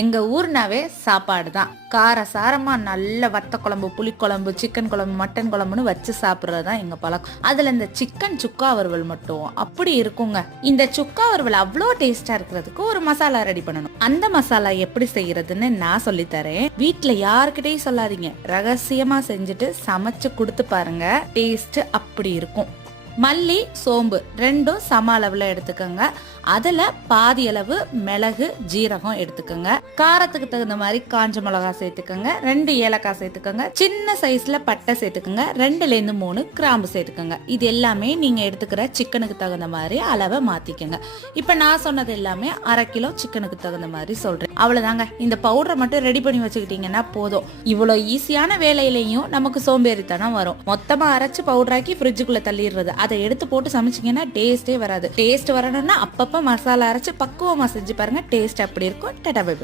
எங்க ஊர்னாவே சாப்பாடு தான். காரசாரமா நல்ல வத்த குழம்பு, புளிக்குழம்பு, சிக்கன் குழம்பு, மட்டன் குழம்புன்னு வச்சு சாப்பிடுறது தான் எங்க பழக்கம். அதுல இந்த சிக்கன் சுக்கா வறுவல் மட்டும் அப்படி இருக்குங்க. இந்த சுக்கா வறுவல் அவ்வளோ டேஸ்டா இருக்கிறதுக்கு ஒரு மசாலா ரெடி பண்ணணும். அந்த மசாலா எப்படி செய்யறதுன்னு நான் சொல்லித்தரேன். வீட்டுல யாருக்கிட்டையும் சொல்லாதீங்க, ரகசியமா செஞ்சுட்டு சமைச்சு கொடுத்து பாருங்க. டேஸ்ட் அப்படி இருக்கும். மல்லி, சோம்பு ரெண்டும் சம அளவுல எடுத்துக்கோங்க. அதுல பாதி அளவு மிளகு, ஜீரகம் எடுத்துக்கோங்க. காரத்துக்கு தகுந்த மாதிரி காஞ்ச மிளகாய் சேர்த்துக்கோங்க. 2 ஏலக்காய் சேர்த்துக்கோங்க. சின்ன சைஸ்ல பட்டை சேர்த்துக்கோங்க. 2ல 3 கிராம்பு சேர்த்துக்கோங்க. இது எல்லாமே நீங்க எடுத்துக்கிற சிக்கனுக்கு தகுந்த மாதிரி அளவை மாத்திக்கோங்க. இப்ப நான் சொன்னது எல்லாமே 1/2 கிலோ சிக்கனுக்கு தகுந்த மாதிரி சொல்றேன். அவ்வளவுதாங்க. இந்த பவுடரை மட்டும் ரெடி பண்ணி வச்சுக்கிட்டீங்கன்னா போதும். இவ்வளவு ஈஸியான வேலையிலையும் நமக்கு சோம்பேறித்தனம் வரும். மொத்தமா அரைச்சு பவுடராக்கி ஃப்ரிட்ஜுக்குள்ள தள்ளிடுறது. அதை எடுத்து போட்டு சமைச்சிங்கன்னா டேஸ்டே வராது. டேஸ்ட் வரணும்னா அப்பப்ப மசாலா அரைச்சு பக்குவமா செஞ்சு பாருங்க. டேஸ்ட் அப்படி இருக்கும். Tata bye by.